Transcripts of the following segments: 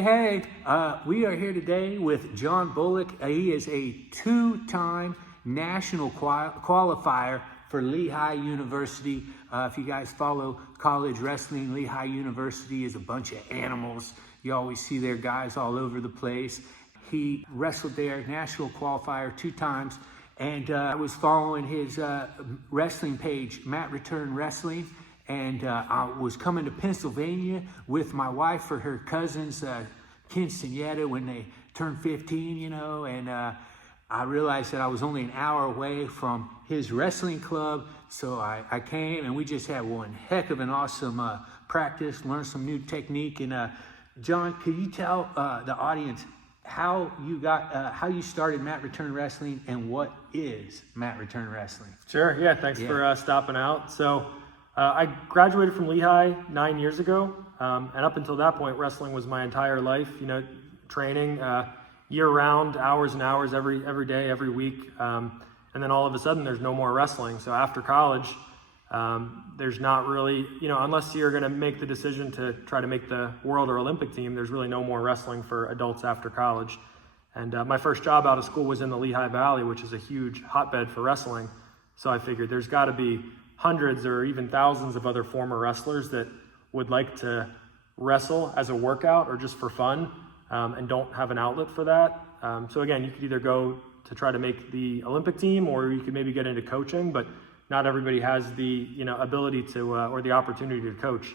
Hey, we are here today with John Bolichs. He is a two-time national qualifier for Lehigh University. If you guys follow college wrestling, Lehigh University is a bunch of animals. You always see their guys all over the place. He wrestled there, national qualifier 2 times. And I was following his wrestling page, Matt Return Wrestling. And I was coming to Pennsylvania with my wife for her cousin's quinceañera when they turned 15, and I realized that I was only an hour away from his wrestling club. So I came, and we just had one heck of an awesome practice, learned some new technique. And John, could you tell the audience how you started Matt Return Wrestling and what is Matt Return Wrestling? Sure, yeah, thanks for stopping out. So I graduated from Lehigh 9 years ago, and up until that point, wrestling was my entire life, training year-round, hours and hours, every day, every week, and then all of a sudden there's no more wrestling. So after college, there's not really, unless you're going to make the decision to try to make the world or Olympic team, there's really no more wrestling for adults after college. And my first job out of school was in the Lehigh Valley, which is a huge hotbed for wrestling. So I figured there's got to be hundreds or even thousands of other former wrestlers that would like to wrestle as a workout or just for fun, and don't have an outlet for that. So again, you could either go to try to make the Olympic team, or you could maybe get into coaching, but not everybody has the ability to or the opportunity to coach.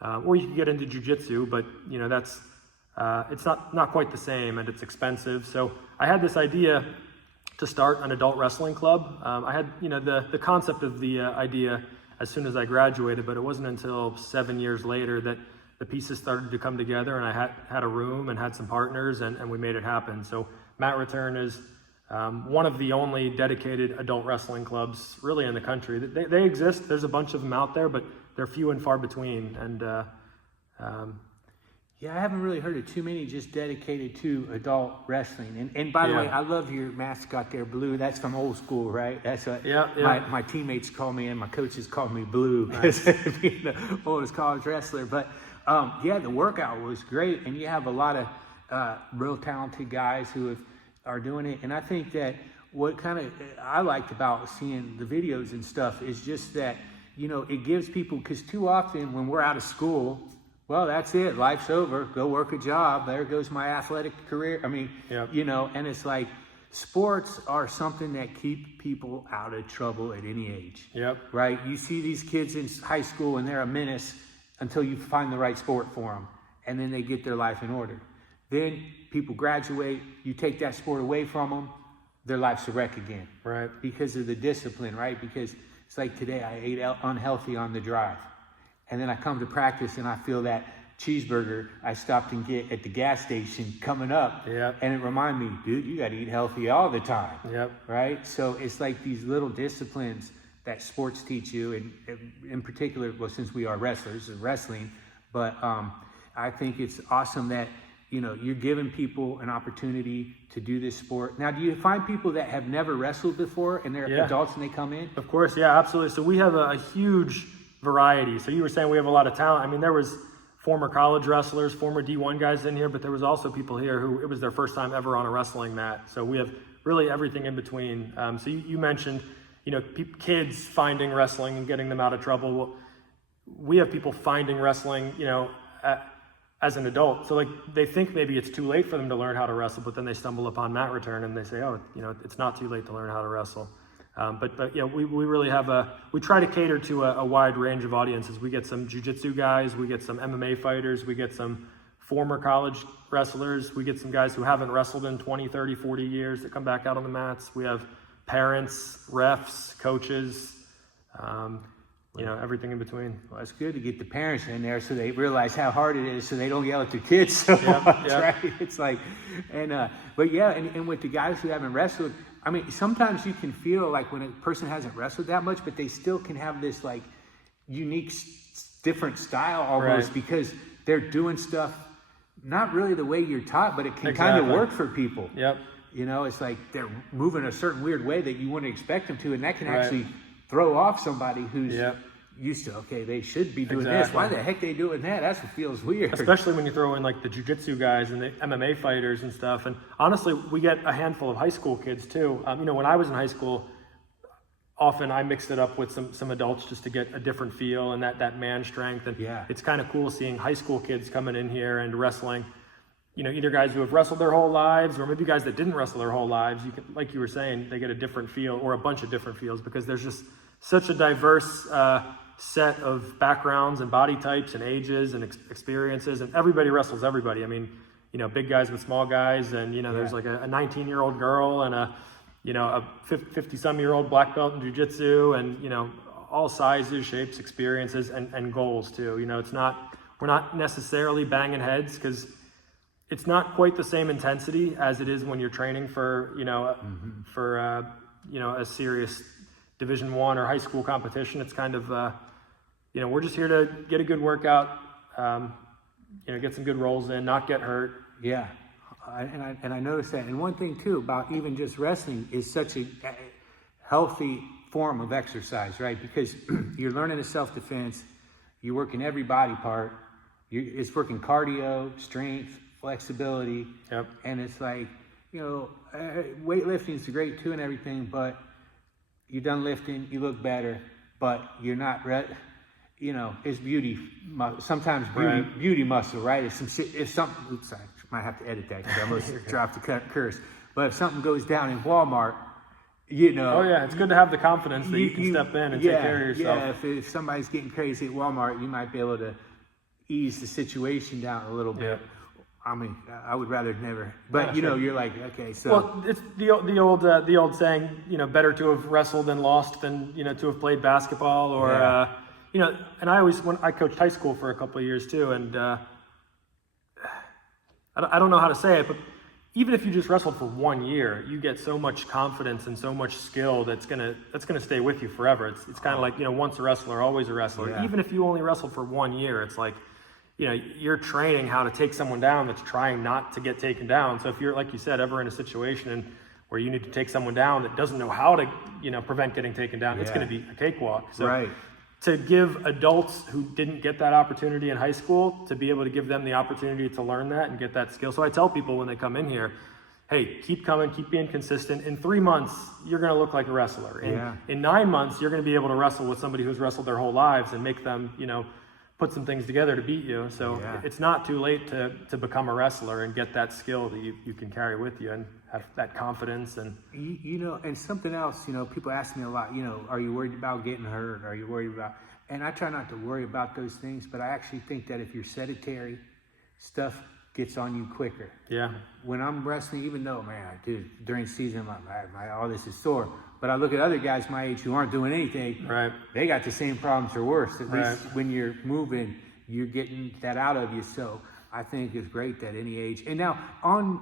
Or you could get into jiu-jitsu, but that's it's not quite the same, and it's expensive. So I had this idea to start an adult wrestling club. I had the concept of the idea as soon as I graduated, but it wasn't until 7 years later that the pieces started to come together, and I had a room and had some partners, and we made it happen. So Matt Return is one of the only dedicated adult wrestling clubs really in the country. They exist. There's a bunch of them out there, but they're few and far between. And I haven't really heard of too many just dedicated to adult wrestling. And by the way, I love your mascot there, Blue. That's from old school, right? That's what my teammates call me, and my coaches call me Blue because being the oldest college wrestler. But the workout was great, and you have a lot of real talented guys who are doing it. And I think that what I liked about seeing the videos and stuff is just that it gives people, because too often when we're out of school, well, that's it. Life's over. Go work a job. There goes my athletic career. I mean, and it's like sports are something that keep people out of trouble at any age. Yep. Right? You see these kids in high school and they're a menace until you find the right sport for them. And then they get their life in order. Then people graduate. You take that sport away from them. Their life's a wreck again. Right. Because of the discipline, right? Because it's like today I ate unhealthy on the drive. And then I come to practice and I feel that cheeseburger I stopped and get at the gas station coming up. Yep. And it reminded me, dude, you got to eat healthy all the time. Yep. Right? So it's like these little disciplines that sports teach you. And in particular, well, since we are wrestlers and wrestling, but I think it's awesome that, you're giving people an opportunity to do this sport. Now, do you find people that have never wrestled before and they're adults and they come in? Of course. Yeah, absolutely. So we have a huge variety. So you were saying we have a lot of talent. I mean, there was former college wrestlers, former D1 guys in here, but there was also people here who it was their first time ever on a wrestling mat. So we have really everything in between. So you mentioned, kids finding wrestling and getting them out of trouble. Well, we have people finding wrestling, as an adult. So they think maybe it's too late for them to learn how to wrestle, but then they stumble upon Matt Return and they say, oh, it's not too late to learn how to wrestle. But we really have we try to cater to a wide range of audiences. We get some jiu-jitsu guys, we get some MMA fighters, we get some former college wrestlers, we get some guys who haven't wrestled in 20, 30, 40 years that come back out on the mats. We have parents, refs, coaches, everything in between. Well, it's good to get the parents in there so they realize how hard it is so they don't yell at their kids so much, right? It's like, and with the guys who haven't wrestled, I mean, sometimes you can feel like when a person hasn't wrestled that much, but they still can have this like unique, different style almost because they're doing stuff not really the way you're taught, but it can kind of work for people. Yep. It's like they're moving a certain weird way that you wouldn't expect them to, and that can actually throw off somebody who's used to, okay, they should be doing this. Why the heck they doing that? That's what feels weird. Especially when you throw in like the jiu-jitsu guys and the MMA fighters and stuff. And honestly, we get a handful of high school kids too. When I was in high school, often I mixed it up with some adults just to get a different feel and that man strength. And it's kind of cool seeing high school kids coming in here and wrestling. Either guys who have wrestled their whole lives, or maybe guys that didn't wrestle their whole lives. You can, like you were saying, they get a different feel, or a bunch of different feels, because there's just such a diverse set of backgrounds and body types and ages and experiences, and everybody wrestles everybody. I mean, big guys with small guys, and there's like a 19-year-old girl and a 50-some-year-old black belt in jiu-jitsu, and all sizes, shapes, experiences, and goals too. We're not necessarily banging heads, because it's not quite the same intensity as it is when you're training for a serious Division I or high school competition. It's kind of we're just here to get a good workout, get some good rolls in, not get hurt. Yeah, and I noticed that. And one thing too about even just wrestling is such a healthy form of exercise, right? Because you're learning a self-defense, you're working every body part, it's working cardio, strength, flexibility, and it's like, weightlifting is great too and everything, but you're done lifting, you look better, but you're not, it's beauty, sometimes beauty muscle, right? If something, oops, I might have to edit that because I almost dropped the curse, but if something goes down in Walmart, oh yeah, it's good to have the confidence that you can step in and take care of yourself. Yeah, if somebody's getting crazy at Walmart, you might be able to ease the situation down a little bit. I mean, I would rather never, but you're like, okay, so. Well, it's the old saying, better to have wrestled and lost than, to have played basketball, or, and when I coached high school for a couple of years too, and I don't know how to say it, but even if you just wrestled for 1 year, you get so much confidence and so much skill that's gonna stay with you forever. It's kind of like, once a wrestler, always a wrestler. Yeah. Even if you only wrestled for 1 year, it's like, you're training how to take someone down that's trying not to get taken down. So if you're, like you said, ever in a situation where you need to take someone down that doesn't know how to, prevent getting taken down, it's going to be a cakewalk. So to give adults who didn't get that opportunity in high school, to be able to give them the opportunity to learn that and get that skill. So I tell people when they come in here, hey, keep coming, keep being consistent. In 3 months, you're going to look like a wrestler. In 9 months, you're going to be able to wrestle with somebody who's wrestled their whole lives and make them, put some things together to beat you. So it's not too late to become a wrestler and get that skill that you can carry with you and have that confidence. And and something else, people ask me a lot, are you worried about getting hurt? Are you worried about, and I try not to worry about those things, but I actually think that if you're sedentary, stuff gets on you quicker. Yeah. When I'm wrestling, even though, during season, all this is sore, but I look at other guys my age who aren't doing anything. Right. They got the same problems or worse. At least when you're moving, you're getting that out of you. So I think it's great that any age. And now on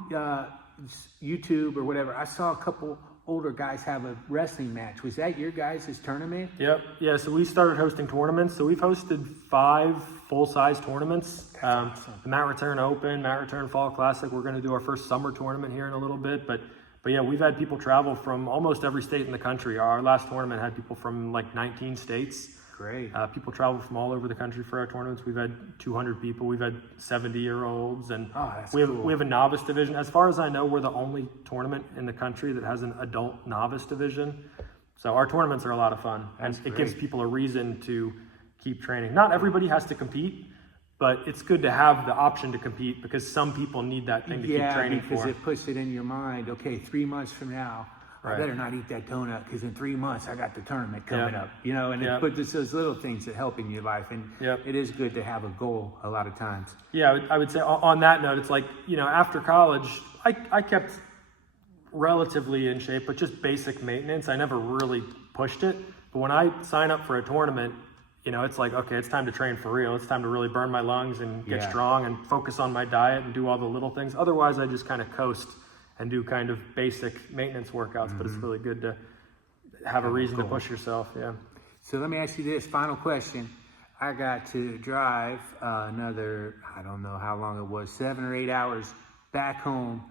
YouTube or whatever, I saw a couple older guys have a wrestling match. Was that your guys' tournament? Yep. Yeah, so we started hosting tournaments. So we've hosted 5 full-size tournaments. Awesome. The Matt Return Open, Matt Return Fall Classic. We're going to do our first summer tournament here in a little bit. But yeah, we've had people travel from almost every state in the country. Our last tournament had people from like 19 states. Great. People travel from all over the country for our tournaments. We've had 200 people. We've had 70-year-olds, and we have a novice division. As far as I know, we're the only tournament in the country that has an adult novice division. So our tournaments are a lot of fun, and it gives people a reason to keep training. Not everybody has to compete, but it's good to have the option to compete, because some people need that thing to keep training for. Yeah, because it puts it in your mind, okay, 3 months from now, I better not eat that donut, because in 3 months I got the tournament coming up, and it puts those little things that help in your life, and it is good to have a goal a lot of times. Yeah, I would say on that note, it's like, after college, I kept relatively in shape, but just basic maintenance. I never really pushed it. But when I sign up for a tournament, it's like, okay, it's time to train for real. It's time to really burn my lungs and get strong and focus on my diet and do all the little things. Otherwise, I just kind of coast and do kind of basic maintenance workouts, but it's really good to have a reason to push yourself. Yeah. So let me ask you this final question. I got to drive another, I don't know how long it was, 7 or 8 hours back home.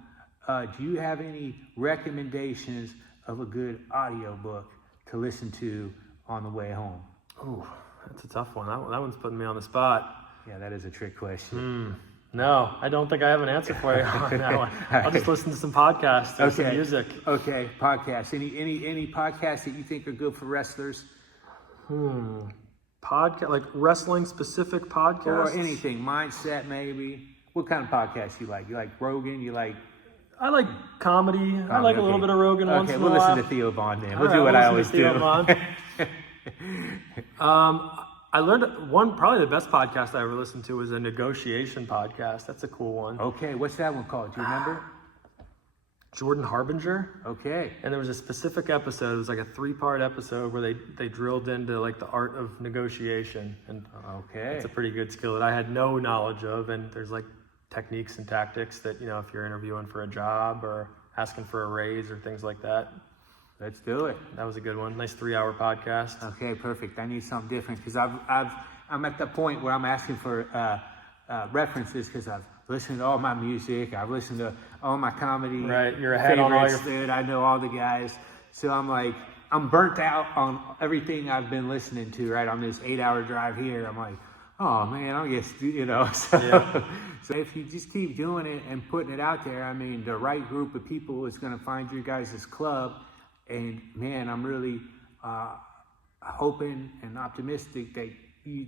Do you have any recommendations of a good audio book to listen to on the way home? Ooh, That's a tough one. That one's putting me on the spot. Yeah, that is a trick question. No, I don't think I have an answer for you on that one. I'll just listen to some podcasts or some music. Okay, podcasts. Any podcasts that you think are good for wrestlers? Podcast, like wrestling specific podcasts? Or anything, mindset maybe. What kind of podcasts you like? You like Rogan? You like... I like comedy. I like a little bit of Rogan once in a while. Okay, we'll listen to Theo Von then. We'll All do right, what I always do. I learned probably the best podcast I ever listened to was a negotiation podcast. That's a cool one. Okay, what's that one called? Do you remember? Jordan Harbinger. Okay. And there was a specific episode. It was like a 3-part episode where they drilled into like the art of negotiation. And okay, it's a pretty good skill that I had no knowledge of. And there's like techniques and tactics that, if you're interviewing for a job or asking for a raise or things like that. Let's do it. That was a good one. Nice 3-hour podcast. Okay, perfect. I need something different because I'm at the point where I'm asking for references because I've listened to all my music. I've listened to all my comedy. Right, you're ahead on all your... Dude, I know all the guys. So I'm burnt out on everything I've been listening to, right, on this 8-hour drive here. I'm like, oh, man, I guess, So if you just keep doing it and putting it out there, I mean, the right group of people is going to find your guys' club. And, man, I'm really hoping and optimistic that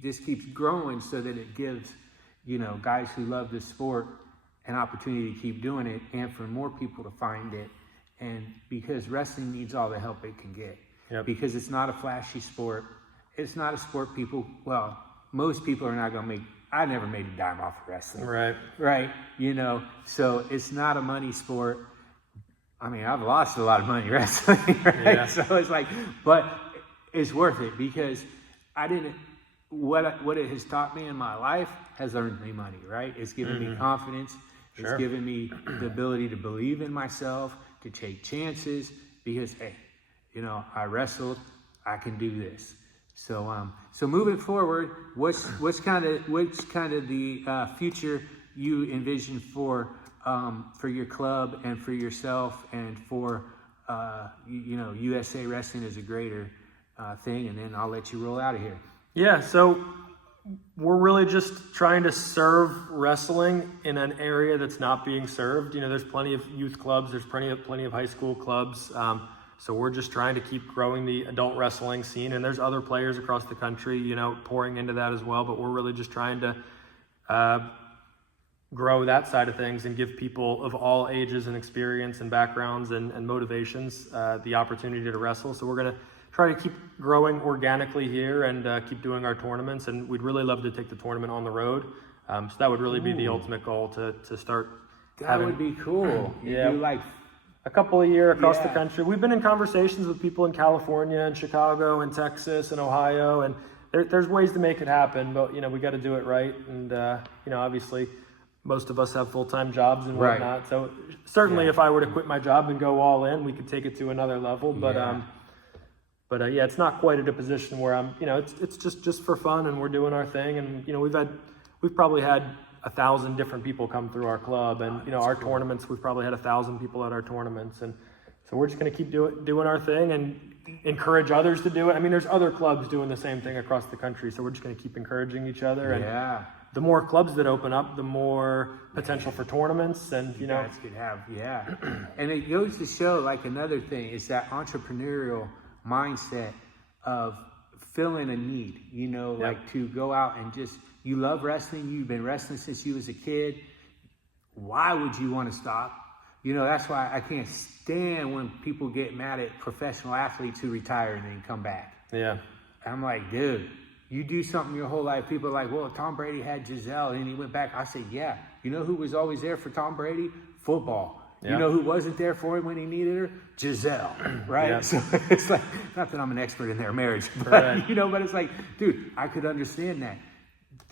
this keeps growing so that it gives, guys who love this sport an opportunity to keep doing it and for more people to find it. And because wrestling needs all the help it can get. Yep. Because it's not a flashy sport. It's not a sport most people are not going to make, I never made a dime off of wrestling. Right. So it's not a money sport. I mean, I've lost a lot of money wrestling, right? Yeah. So it's like, but it's worth it because what it has taught me in my life has earned me money, right? It's given me confidence. Sure. It's given me the ability to believe in myself, to take chances because, hey, I wrestled, I can do this. So moving forward, what's kind of the future you envision for your club and for yourself and for USA Wrestling as a greater thing, and then I'll let you roll out of here. Yeah, so we're really just trying to serve wrestling in an area that's not being served. There's plenty of youth clubs, there's plenty of high school clubs. So we're just trying to keep growing the adult wrestling scene, and there's other players across the country, pouring into that as well. But we're really just trying to grow that side of things and give people of all ages and experience and backgrounds and motivations the opportunity to wrestle. So we're going to try to keep growing organically here and keep doing our tournaments. And we'd really love to take the tournament on the road. So that would really be the ultimate goal to start. That would be cool. Yeah. You do like a couple a year across the country. We've been in conversations with people in California and Chicago and Texas and Ohio, and there's ways to make it happen, but we got to do it right. And obviously most of us have full-time jobs and whatnot. Right. So certainly if I were to quit my job and go all in, we could take it to another level. But it's not quite at a position where I'm, it's just for fun and we're doing our thing. And, we've probably had 1,000 different people come through our club, and our tournaments, we've probably had 1,000 people at our tournaments, and so we're just going to keep doing our thing and encourage others to do it. I mean, there's other clubs doing the same thing across the country, so we're just going to keep encouraging each other. And the more clubs that open up, the more potential for tournaments, and you guys could have and it goes to show, like, another thing is that entrepreneurial mindset of filling a need. Like to go out and just. You love wrestling. You've been wrestling since you was a kid. Why would you want to stop? That's why I can't stand when people get mad at professional athletes who retire and then come back. Yeah. I'm like, dude, you do something your whole life. People are like, well, Tom Brady had Giselle and he went back. I said, yeah. You know who was always there for Tom Brady? Football. Yeah. You know who wasn't there for him when he needed her? Giselle, right? Yeah. So it's like, not that I'm an expert in their marriage, but, but it's like, dude, I could understand that.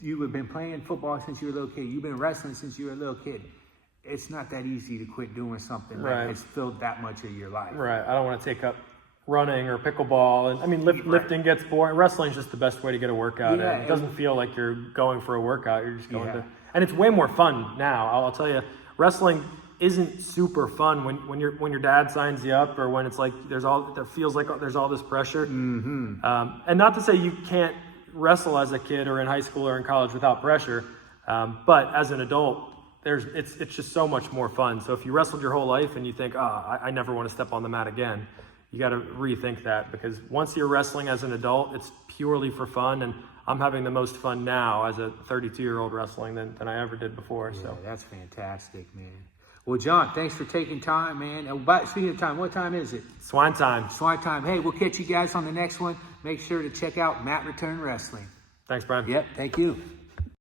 You have been playing football since you were a little kid. You've been wrestling since you were a little kid. It's not that easy to quit doing something that has filled that much of your life. Right. I don't want to take up running or pickleball. And I mean, lifting gets boring. Wrestling's just the best way to get a workout in. It doesn't feel like you're going for a workout. You're just going to, and it's way more fun now. I'll tell you, wrestling isn't super fun when your dad signs you up, or when it's like there feels like there's all this pressure. Mm-hmm. And not to say you can't wrestle as a kid or in high school or in college without pressure. But as an adult, it's just so much more fun. So if you wrestled your whole life and you think, I never want to step on the mat again, you got to rethink that, because once you're wrestling as an adult, it's purely for fun. And I'm having the most fun now as a 32-year-old wrestling than I ever did before. Yeah, so that's fantastic, man. Well, John, thanks for taking time, man. Speaking of time, what time is it? Swine time. Swine time. Hey, we'll catch you guys on the next one. Make sure to check out Mat Return Wrestling. Thanks, Brian. Yep, thank you.